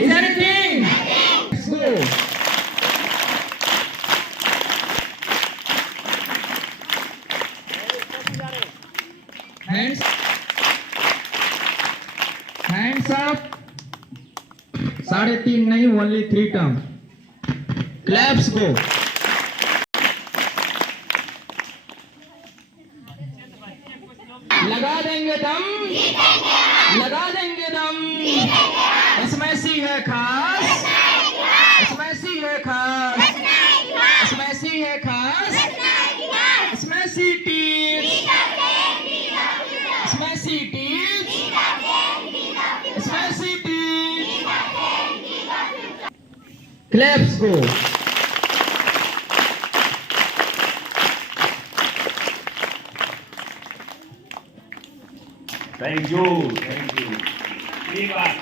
Is anything? Let's go. Hands. Hands up. 3.5 नहीं, only 3 term. Claps go. लगा देंगे दम, लगा देंगे दम, इसमें सी है खास, इसमें सी है खास, इसमें सी है खास, इसमें सी टीच, इसमें सी टीच, इसमें सी टीच. Claps go. Thank you, thank you. ठीक बात.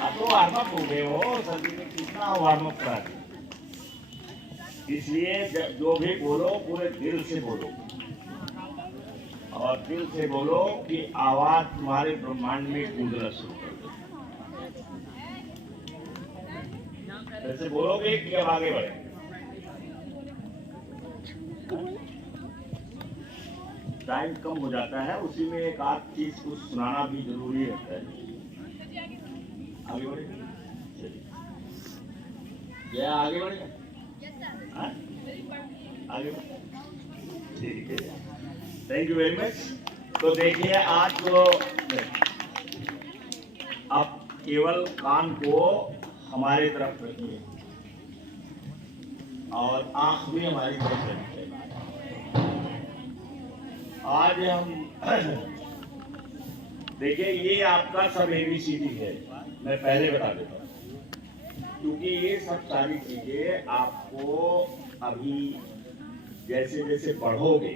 आप तो वार्म अप हो गए हो, सभी ने कितना वार्म अप करा दिया. इसलिए जो भी बोलो पूरे दिल से बोलो, और दिल से बोलो कि आवाज तुम्हारे ब्रह्मांड में गूंजना शुरू कर दो. जैसे बोलोगे कि अब आगे बढ़े. टाइम कम हो जाता है, उसी में एक आध चीज कुछ सुनाना भी जरूरी रहता है. आगे बढ़े, जया आगे बढ़े. हाँ? आगे बढ़े. ठीक है, थैंक यू वेरी मच. तो देखिए आज तो अब केवल कान को हमारे तरफ रखिए और आंख भी हमारी तरफ रखिए. आज हम देखिए ये आपका सब ABCD है, मैं पहले बता देता हूँ, क्योंकि ये सब सारी चीजें आपको अभी जैसे जैसे पढ़ोगे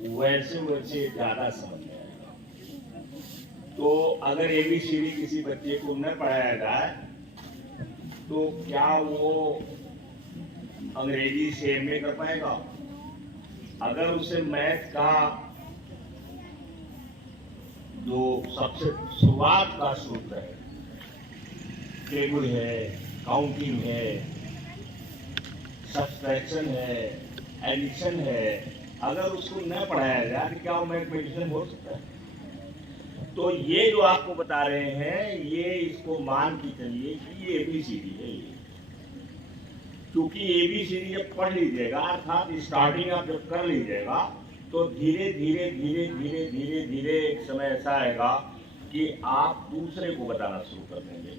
वैसे वैसे ज्यादा समझ में आएगा. तो अगर ABCD किसी बच्चे को न पढ़ाया जाए तो क्या वो अंग्रेजी से MA कर पाएगा? अगर उसे मैथ का जो सबसे शुरुआत का सूत्र है, टेबल है, काउंटिंग है, सब्सट्रैक्शन है, एडिशन है, अगर उसको न पढ़ाया जाए तो क्या वो मैथमेटिशियन हो सकता है? तो ये जो आपको बता रहे हैं ये इसको मान के चलिए कि ये ABCD है. ये क्योंकि ABCD जब पढ़ लीजिएगा, अर्थात स्टार्टिंग आप जब कर लीजिएगा, तो धीरे धीरे धीरे धीरे धीरे धीरे एक समय ऐसा आएगा कि आप दूसरे को बताना शुरू कर देंगे,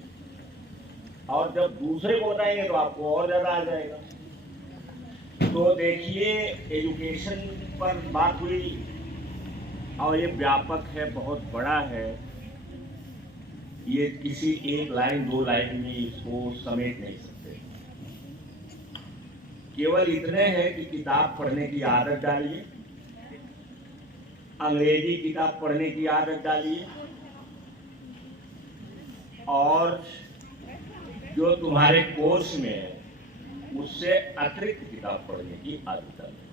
और जब दूसरे को बताएंगे तो आपको और ज्यादा आ जाएगा. तो देखिए एजुकेशन पर बात हुई और ये व्यापक है, बहुत बड़ा है. ये किसी एक लाइन दो लाइन में इसको समेट नहीं सकते. केवल इतने हैं कि किताब पढ़ने की आदत डालिए, अंग्रेजी किताब पढ़ने की आदत डालिए, और जो तुम्हारे कोर्स में है उससे अतिरिक्त किताब पढ़ने की आदत डालिए.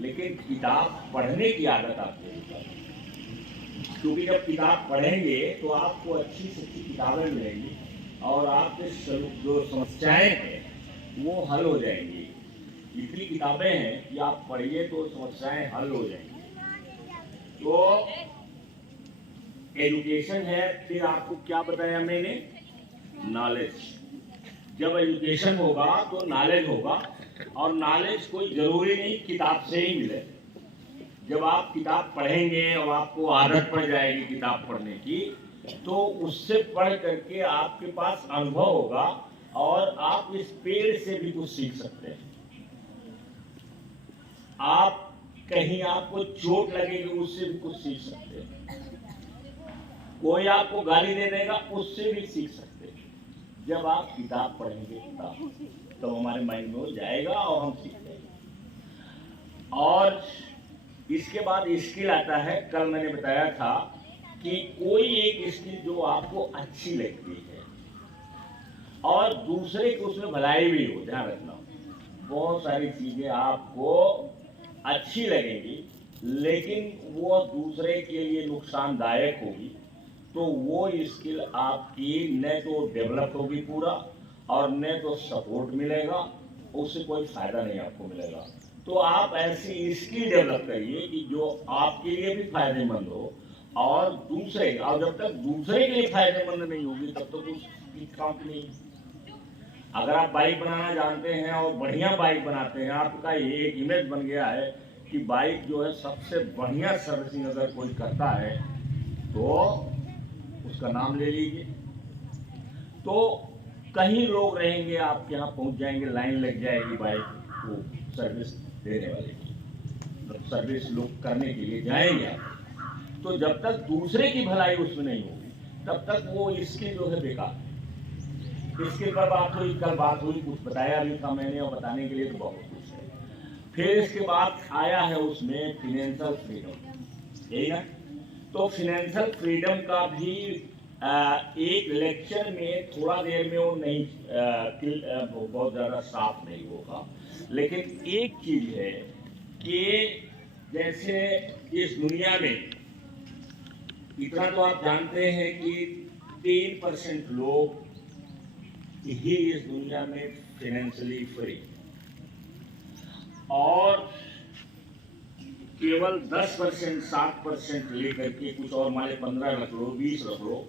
लेकिन किताब पढ़ने की आदत आपको डालिए, क्योंकि जब किताब पढ़ेंगे तो आपको अच्छी से अच्छी किताबें मिलेंगी और आपके जो समस्याएं हैं वो हल हो जाएंगी. इतनी किताबें हैं कि आप पढ़िए तो समस्याएं हल हो जाएंगी. तो एजुकेशन है, फिर आपको क्या बताया मैंने? नॉलेज. जब एजुकेशन होगा तो नॉलेज होगा, और नॉलेज कोई जरूरी नहीं किताब से ही मिले. जब आप किताब पढ़ेंगे और आपको आदत पड़ जाएगी किताब पढ़ने की, तो उससे पढ़ करके आपके पास अनुभव होगा और आप इस पेड़ से भी कुछ सीख सकते हैं. आप कहीं आपको चोट लगेगी उससे भी कुछ सीख सकते हैं. कोई आपको गाली दे देगा उससे भी सीख सकते हैं. जब आप किताब पढ़ेंगे किताब तो हमारे माइंड में जाएगा और हम सीख लेंगे. और इसके बाद स्किल आता है. कल मैंने बताया था कि कोई एक स्किल जो आपको अच्छी लगती है और दूसरे की उसमें भलाई भी हो. ध्यान रखना, बहुत सारी चीजें आपको अच्छी लगेंगी लेकिन वो दूसरे के लिए नुकसानदायक होगी, तो वो स्किल आपकी न तो डेवलप होगी पूरा और न तो सपोर्ट मिलेगा, उससे कोई फायदा नहीं आपको मिलेगा। तो आप ऐसी स्किल डेवलप करिए कि जो आपके लिए भी फायदेमंद हो और दूसरे, और जब तक दूसरे के लिए फायदेमंद नहीं होगी तब तक उसकी काम नहीं। अगर आप बाइक बनाना जानते हैं और बढ़िया बाइक बनाते हैं, आपका ये एक इमेज बन गया है कि बाइक जो है सबसे बढ़िया सर्विसिंग अगर कोई करता है तो उसका नाम ले लीजिए। तो कहीं लोग रहेंगे आपके यहाँ पहुँच जाएंगे, लाइन लग जाएगी बाइक को सर्विस देने वाले की, तो सर्विस लोग करने के लिए जाएंगे आप। तो जब तक दूसरे की भलाई उसमें नहीं होगी तब तक वो इसकी जो है बेकार। इसके पर बात हुई, कल बात हुई, कुछ बताया भी था मैंने और बताने के लिए तो बहुत कुछ है। फिर इसके बाद आया है उसमें फिनेंशियल फ्रीडम, यही ना। तो फिनेंशियल फ्रीडम का भी एक लेक्चर में थोड़ा देर में वो नहीं बहुत ज़्यादा साफ नहीं होगा, लेकिन एक चीज़ है कि जैसे इस दुनिया में इतना तो आप जानते हैं कि 3% लोग ही इस दुनिया में फाइनेंशियली फ्री, और केवल 10% 7% लेकर के कुछ और माने 15 रख लो 20 रख लो,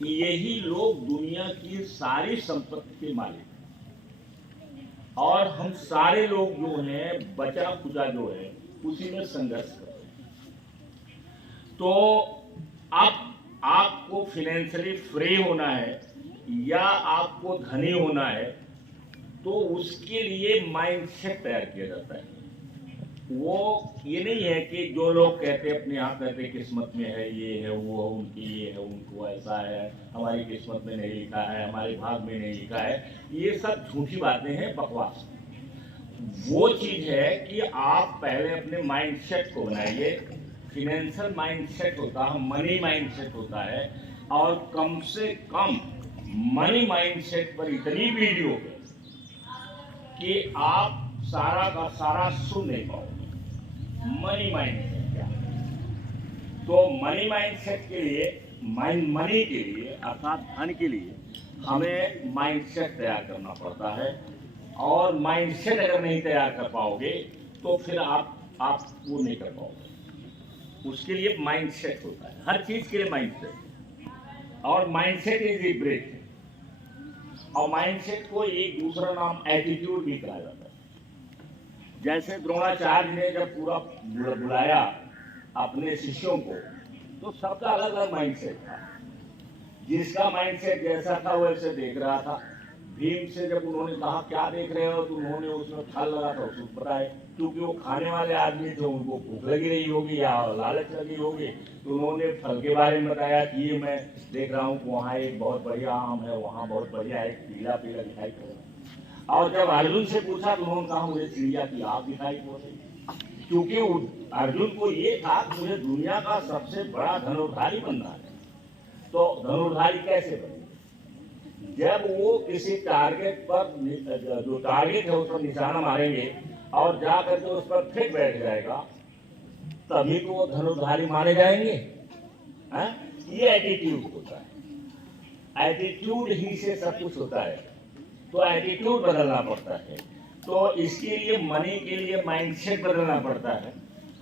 यही लोग दुनिया की सारी संपत्ति के मालिक, और हम सारे लोग जो हैं बचा खुचा जो है उसी में संघर्ष कर रहे हैं। तो अब आपको फाइनेंशियली फ्री होना है या आपको धनी होना है, तो उसके लिए माइंडसेट तैयार किया जाता है। वो ये नहीं है कि जो लोग कहते अपने आप कहते किस्मत में है, ये है, वो है, उनकी ये है, उनको ऐसा है, हमारी किस्मत में नहीं लिखा है, हमारे भाग में नहीं लिखा है, ये सब झूठी बातें हैं, बकवास। वो चीज़ है कि आप पहले अपने माइंडसेट को बनाइए। फिनेंशियल माइंडसेट होता है, मनी माइंडसेट होता है, और कम से कम मनी माइंडसेट पर इतनी वीडियो है कि आप सारा का सारा सुन नहीं पाओगे। मनी माइंडसेट क्या? तो मनी माइंडसेट के लिए, मनी के लिए अर्थात धन के लिए हमें माइंडसेट तैयार करना पड़ता है, और माइंडसेट अगर नहीं तैयार कर पाओगे तो फिर आप वो नहीं कर पाओगे। उसके लिए माइंडसेट होता है, हर चीज के लिए माइंडसेट, और माइंडसेट इज ए ब्रेक। और माइंडसेट को एक दूसरा नाम एटीट्यूड भी कहा जाता है। जैसे द्रोणाचार्य ने जब पूरा बुलाया अपने शिष्यों को, तो सबका अलग अलग माइंडसेट था। जिसका माइंडसेट जैसा था वैसे देख रहा था। भीम से जब उन्होंने कहा क्या देख रहे हो, तो उन्होंने उसमें फल लगा था उसको बताए, क्योंकि वो खाने वाले आदमी थे, उनको भूख लगी रही होगी या लालच लगी होगी, तो उन्होंने फल के बारे में बताया कि ये मैं देख रहा हूँ, वहाँ एक बहुत बढ़िया आम है, वहाँ बहुत बढ़िया एक पीला पीला दिखाई पड़ रहा। और जब अर्जुन से पूछा तो उन्होंने कहा मुझे चिड़िया की आँख दिखाई पड़ रही, क्योंकि अर्जुन को ये था कि मुझे दुनिया का सबसे बड़ा धनुर्धारी बनना है। तो धनुर्धारी कैसे बने? जब वो किसी टारगेट पर, जो टारगेट है उस पर निशाना मारेंगे और जा करके उस पर फिट बैठ जाएगा, तभी तो वो धनुर्धारी माने जाएंगे। ये एटीट्यूड होता है, एटीट्यूड ही से सब कुछ होता है। तो एटीट्यूड बदलना पड़ता है। तो इसके लिए मनी के लिए माइंडसेट बदलना पड़ता है।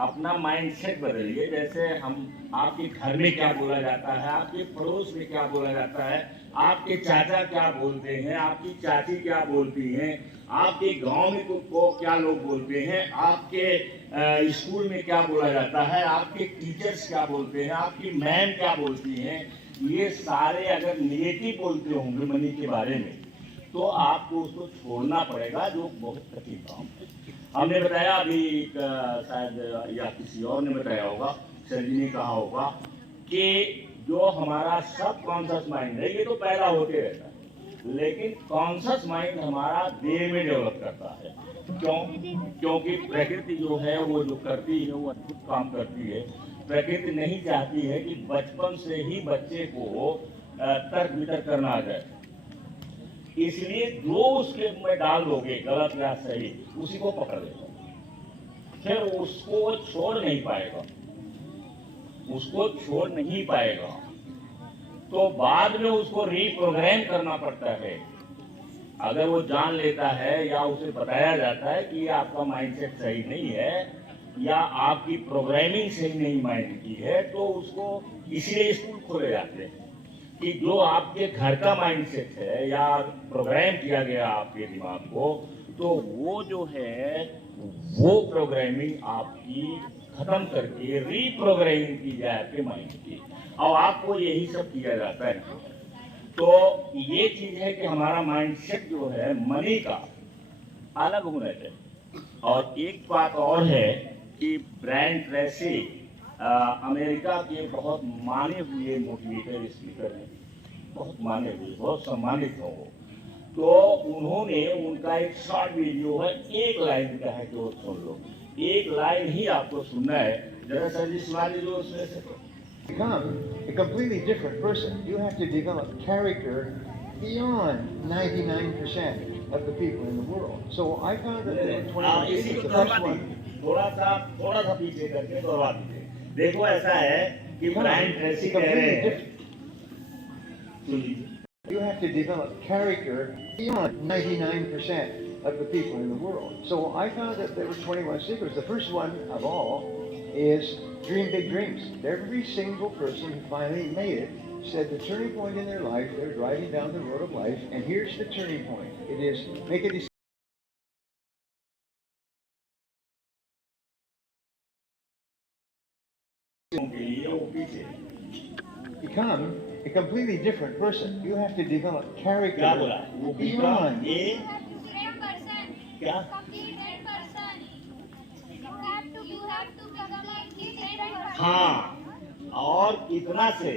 अपना माइंडसेट बदलिए। जैसे हम, आपके घर में क्या बोला जाता है, आपके पड़ोस में क्या बोला जाता है, आपके चाचा क्या बोलते हैं, आपकी चाची क्या बोलती हैं, आपके गांव में को क्या लोग बोलते हैं, आपके स्कूल में क्या बोला जाता है, आपके टीचर्स क्या बोलते हैं, आपकी मैम क्या बोलती हैं, ये सारे अगर नेगेटिव बोलते होंगे मनी के बारे में, तो आपको उसको छोड़ना पड़ेगा, जो बहुत कठिन काम है। हमने बताया अभी, शायद या किसी और ने बताया होगा, सर जी ने कहा होगा कि जो हमारा सब कॉन्शियस माइंड है ये तो पैदा होते रहता है, लेकिन कॉन्शियस माइंड हमारा देर में डेवलप करता है। क्यों? क्योंकि प्रकृति जो है वो जो करती है वो अद्भुत काम करती है। प्रकृति नहीं चाहती है कि बचपन से ही बच्चे को तर्क वितर्क करना आ जाए, इसलिए जो उसके में डाल दोगे गलत या सही, उसी को पकड़ लेगा, फिर उसको वो छोड़ नहीं पाएगा, उसको छोड़ नहीं पाएगा। तो बाद में उसको रीप्रोग्राम करना पड़ता है। अगर वो जान लेता है या उसे बताया जाता है कि ये आपका माइंडसेट सही नहीं है या आपकी प्रोग्रामिंग सही नहीं माइंड की है, तो उसको इसलिए स्कूल खोले जाते हैं कि जो आपके घर का माइंडसेट है या प्रोग्राम किया गया आपके दिमाग को, तो वो जो है वो प्रोग्रामिंग आपकी खत्म करके रीप्रोग्रामिंग की जाए आपके माइंड की, और आपको यही सब किया जाता है। तो ये चीज है कि हमारा माइंडसेट जो है मनी का अलग होना चाहिए। और एक बात और है कि ब्रायन ट्रेसी अमेरिका के बहुत माने हुए मोटिवेटर स्पीकर हैं, बहुत माने हुए, बहुत सम्मानित हो वो। तो उन्होंने उनका एक शॉर्ट वीडियो है, एक लाइन का है, जो सुन लो, एक लाइन ही आपको सुनना है, जरा सर जी सुना दीजिए उसमें से। Become a completely different person. You have to develop character beyond 99% of the people in the world. So I found that the 21 इसी is को the दोहरा first one. दीजिए, थोड़ा सा पीछे करके दोहरा दीजिए। देखो ऐसा है कि ब्रायन ट्रेसी कह रहे हैं, सुन लीजिए, You have to develop character beyond 99% of the people in the world. So I found that there were 21 secrets. The first one of all is dream big dreams. Every single person who finally made it said the turning point in their life, they're driving down the road of life, and here's the turning point. It is make a decision. के लिए वो पीछे Become a completely different person. You have to develop character क्या बोला, वो beyond. ये क्या हाँ, और कितना से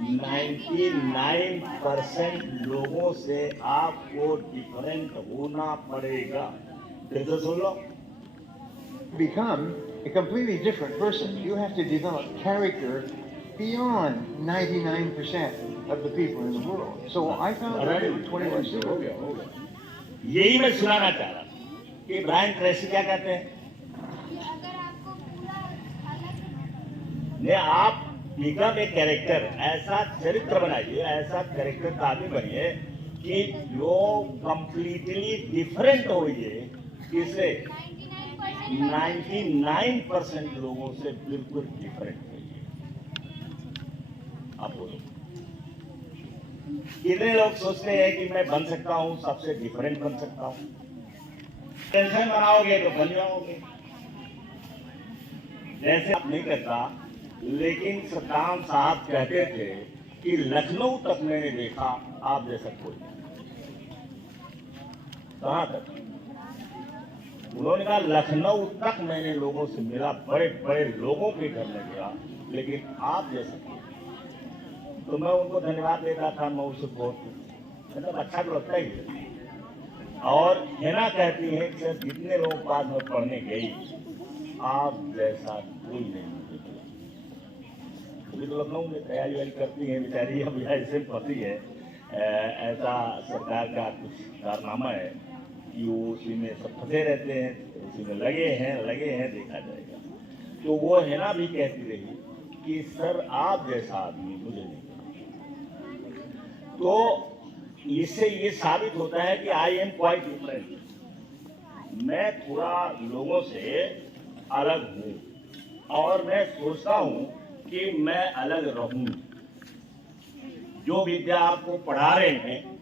99% लोगों से आपको डिफरेंट होना पड़ेगा। फिर से सुन लो, Become a completely different person. You have to develop character beyond 99% of the people in the world. So I found that there were 21 हो secrets. गया, हो गया। यही मैं सुनाना चाह रहा कि ब्रायन ट्रेसी क्या कहते हैं, ने आप बिकम ए कैरेक्टर, ऐसा चरित्र बनाइए, ऐसा कैरेक्टर का आदमी बनिए कि जो कंप्लीटली डिफरेंट होइए, किससे 99% लोगों से बिल्कुल डिफरेंट होइए। आप बोलो, कितने लोग सोचते हैं कि मैं बन सकता हूं, सबसे डिफरेंट बन सकता हूं? टेंशन बनाओगे तो बन जाओगे। जैसे आप नहीं करता, लेकिन सद्दाम साहब कहते थे कि लखनऊ तक मैंने देखा आप जैसा कोई नहीं। कहां तक? उन्होंने कहा लखनऊ तक मैंने लोगों से मिला, बड़े बड़े लोगों के घर में गया, लेकिन आप जैसा कोई नहीं। तो मैं उनको धन्यवाद देता था, मैं उससे बहुत मतलब अच्छा तो लगता ही है। और हेना कहती है कि सर जितने लोग पास में पढ़ने गई, आप जैसा कोई नहीं। अभी तो लखनऊ में तैयारी वारी करती है बेचारी, अब ऐसे फंसी है, ऐसा सरकार का कुछ कारनामा है कि वो उसी में सब फंसे रहते हैं, उसी में लगे हैं, देखा जाएगा। तो वो हेना भी कहती रही कि सर आप जैसा आदमी मुझे नहीं। तो इससे ये साबित होता है कि आई एम क्वाइट डिफरेंट, मैं थोड़ा लोगों से अलग हूँ और मैं सोचता हूँ कि मैं अलग रहूं। जो विद्या आपको पढ़ा रहे हैं,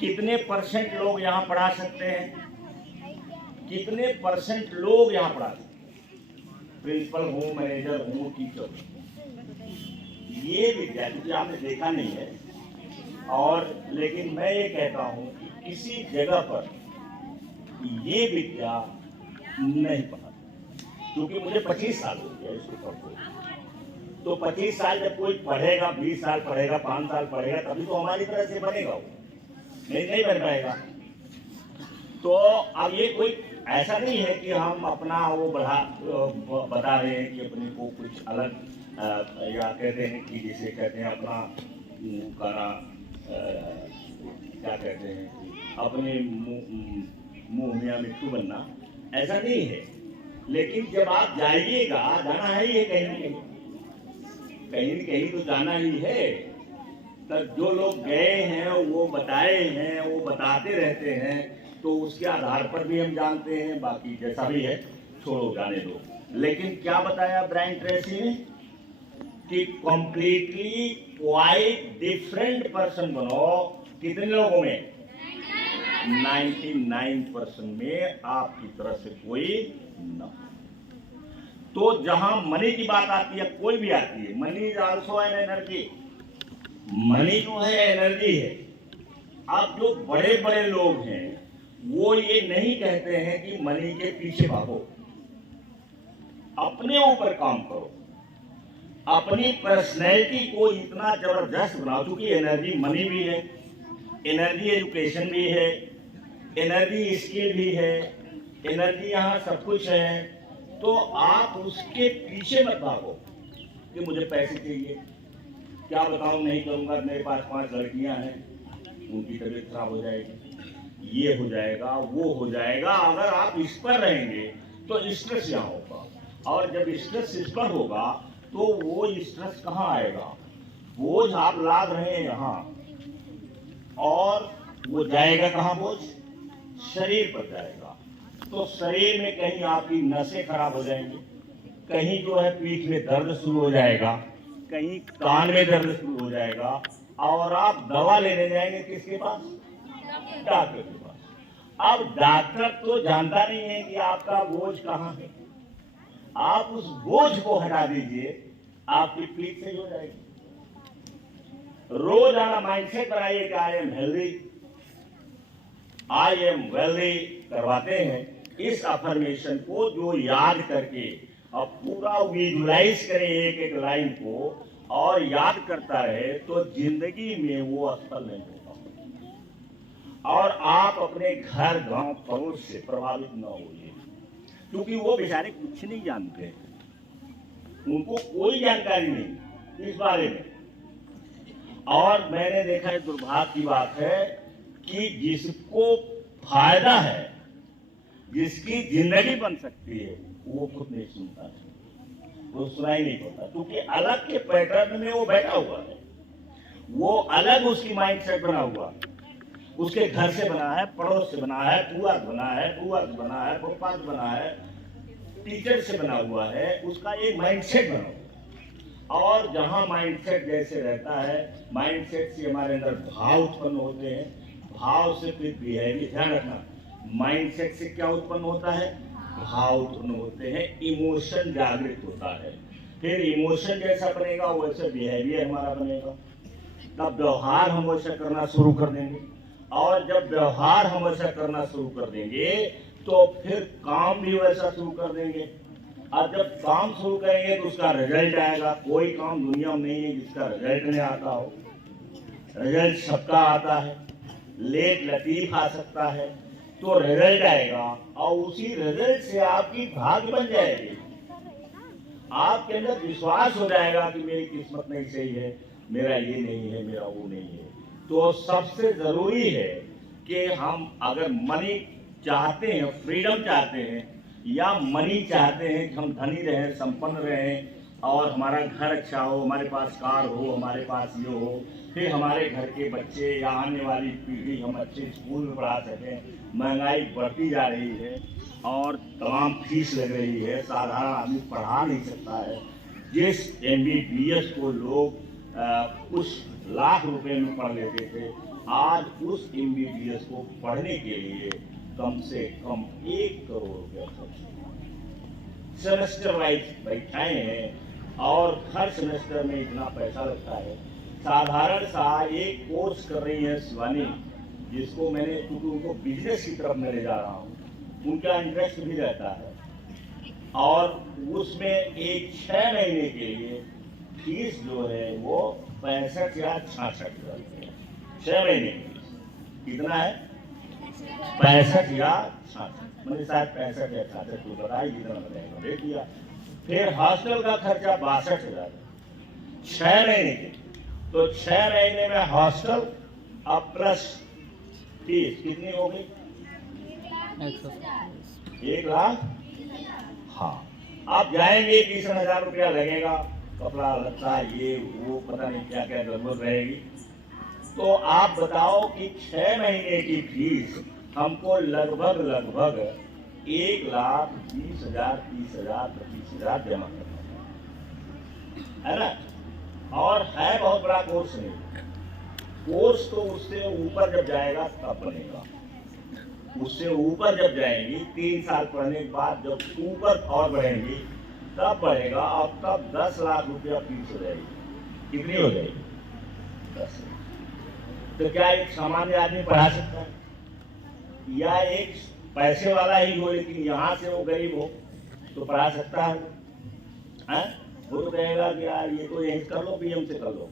कितने परसेंट लोग यहाँ पढ़ा सकते हैं? कितने परसेंट लोग यहाँ पढ़ा सकते हैं? प्रिंसिपल हूँ, मैनेजर हूँ, टीचर हूँ। ये विद्या क्योंकि आपने देखा नहीं है, और लेकिन मैं ये कहता हूँ कि किसी जगह पर ये विद्या नहीं पढ़ा, क्योंकि मुझे 25 साल हो गया इसको पढ़ते। तो 25 साल जब कोई पढ़ेगा, 20 साल पढ़ेगा, 5 साल पढ़ेगा, तभी तो हमारी तरह से बनेगा वो, नहीं बन पाएगा। तो अब ये कोई ऐसा नहीं है कि हम अपना वो बता रहे हैं कि अपने को कुछ अलग या कहते हैं कि जिसे कहते हैं अपना क्या कहते हैं अपने मुंह में मिट्टू बनना, ऐसा नहीं है। लेकिन जब आप जाइएगा, जाना है ही है, कहीं न कहीं तो जाना ही है। तक जो लोग गए हैं वो बताए हैं, वो बताते रहते हैं, तो उसके आधार पर भी हम जानते हैं। बाकी जैसा भी है छोड़ो, जाने दो। लेकिन क्या बताया ब्रायन ट्रेसी ने कि कम्प्लीटली क्वाइट डिफरेंट पर्सन बनो। कितने लोगों में? 99% में आपकी तरफ से कोई न। तो जहां मनी की बात आती है, कोई भी आती है, money is also an energy. Money जो है एनर्जी है। अब जो बड़े बड़े लोग हैं वो ये नहीं कहते हैं कि मनी के पीछे भागो, अपने ऊपर काम करो, अपनी पर्सनैलिटी को इतना जबरदस्त बनाओ। क्योंकि एनर्जी मनी भी है, एनर्जी एजुकेशन भी है, एनर्जी स्किल भी है, एनर्जी यहाँ सब कुछ है। तो आप उसके पीछे मत भागो कि मुझे पैसे चाहिए, क्या बताऊं, नहीं करूंगा, मेरे पास 5 लड़कियां हैं, उनकी तबीयत खराब हो जाएगी, ये हो जाएगा, वो हो जाएगा। अगर आप इस पर रहेंगे तो स्ट्रेस यहाँ होगा, और जब स्ट्रेस इस पर होगा तो वो स्ट्रेस कहाँ आएगा? बोझ आप लाद रहे हैं यहाँ, और वो जाएगा कहाँ? बोझ शरीर पर जाएगा। तो शरीर में कहीं आपकी नसें खराब हो जाएंगी, कहीं जो है पीठ में दर्द शुरू हो जाएगा, कहीं कान में दर्द शुरू हो जाएगा, और आप दवा लेने जाएंगे किसके पास? डॉक्टर के पास। अब डॉक्टर तो जानता नहीं है कि आपका बोझ कहाँ है। आप उस बोझ को हटा दीजिए, आपकी पीठ सही हो जाएगी। रोजाना माइंडसेट बनाइए कि I am healthy, I am wealthy करवाते हैं। इस अफर्मेशन को जो याद करके अब पूरा विजुलाइज करे एक एक लाइन को और याद करता रहे, तो जिंदगी में वो असफल नहीं होगा। और आप अपने घर गांव पड़ोस से प्रभावित न होइए, क्योंकि वो बेचारे कुछ नहीं जानते, उनको कोई जानकारी नहीं इस बारे में। और मैंने देखा है, दुर्भाग्य की बात है कि जिसको फायदा है, जिसकी जिंदगी बन सकती है, वो खुद नहीं सुनता है, वो सुनाई नहीं पड़ता, क्योंकि अलग के पैटर्न में वो बैठा हुआ है, वो अलग उसकी माइंडसेट बना हुआ, उसके घर से बना है, पड़ोस से बना है, बुआ से बना है, बुआ से बना है, पापा से बना है, टीचर से बना हुआ है, उसका एक माइंडसेट बना हुआ है। और जहां माइंडसेट जैसे रहता है, माइंडसेट से हमारे अंदर भाव उत्पन्न होते हैं, भाव से फिर बिहेवियर। ध्यान रखना, माइंडसेट से क्या उत्पन्न होता है? भाव उत्पन्न होते हैं, इमोशन जागृत होता है, फिर इमोशन जैसा बनेगा वैसे बिहेवियर हमारा बनेगा, तब व्यवहार हम वैसा करना शुरू कर देंगे, और जब व्यवहार हम वैसा करना शुरू कर देंगे तो फिर काम भी वैसा शुरू कर देंगे। और जब काम शुरू करेंगे तो उसका रिजल्ट आएगा। कोई काम दुनिया में नहीं है जिसका रिजल्ट नहीं आता हो, रिजल्ट सबका आता है, लेट लतीफ आ सकता है, तो रिजल्ट आएगा, और उसी रिजल्ट से आपकी भाग्य बन जाएगी। आपके अंदर विश्वास हो जाएगा कि मेरी किस्मत नहीं सही है, मेरा ये नहीं है, मेरा वो नहीं है। तो सबसे जरूरी है कि हम अगर मनी चाहते हैं, फ्रीडम चाहते हैं, या मनी चाहते हैं कि हम धनी रहें, संपन्न रहें, और हमारा घर अच्छा हो, हमारे पास कार हो, हमारे पास ये हो, फिर हमारे घर के बच्चे या आने वाली पीढ़ी हम अच्छे स्कूल में पढ़ा सकें। महंगाई बढ़ती जा रही है और तमाम फीस लग रही है, साधारण आदमी पढ़ा नहीं सकता है। जिस MBBS को लोग कुछ लाख रुपए में पढ़ लेते थे, आज उस MBBS को पढ़ने के लिए कम से कम 1 करोड़ रुपया सेमेस्टर वाइज बैठाए हैं, और हर सेमेस्टर में इतना पैसा लगता है। साधारण सा एक कोर्स कर रही है शिवानी, जिसको मैंने, क्योंकि उनको बिजनेस की तरफ मैं ले जा रहा हूँ, उनका इंटरेस्ट भी रहता है, और उसमें एक 6 महीने के लिए फीस जो है वो 65 या 66 हज़ार रुपये, 6 महीने की। कितना है? 65 या 66, मैंने शायद 65 या 66 को बताया, जितना बताएगा दे दिया। फिर हॉस्टल का खर्चा 62 हज़ार, 6 महीने के। तो 6 महीने में हॉस्टल अब प्लस फीस कितनी होगी? 1 लाख। हाँ, आप जाएंगे 20 हज़ार रुपया लगेगा, कपड़ा लत्ता ये वो पता नहीं क्या क्या जरूरत रहेगी, तो आप बताओ कि 6 महीने की फीस हमको लगभग 1,20,000, 30,000, 25,000 जमा करना है ना। और है बहुत बड़ा कोर्स नहीं, कोर्स तो उससे ऊपर जब जाएगा तब बनेगा, उससे ऊपर जब जाएंगी 3 साल पढ़ने के बाद जब ऊपर और बढ़ेंगी तब बढ़ेगा, और तब 10 लाख रुपया फीस हो जाएगी। कितनी हो जाएगी? 10 लाख। तो क्या एक सामान्य आदमी पढ़ा सकता है? या एक पैसे वाला ही हो लेकिन यहाँ से वो गरीब हो तो पढ़ा सकता है? वो तो कहेगा कि यार ये तो यही कर लो, बीएम से कर लो।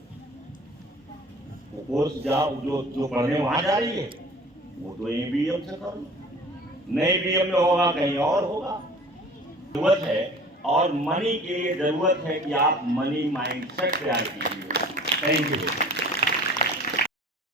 वो कोर्स जाओ, जो पढ़ने वहां जा रही है वो तो यही बीएम से कर लो, नहीं बीएम में होगा कहीं और होगा। जरूरत है, और मनी के लिए जरूरत है कि आप मनी माइंडसेट तैयार कीजिए। Thank you.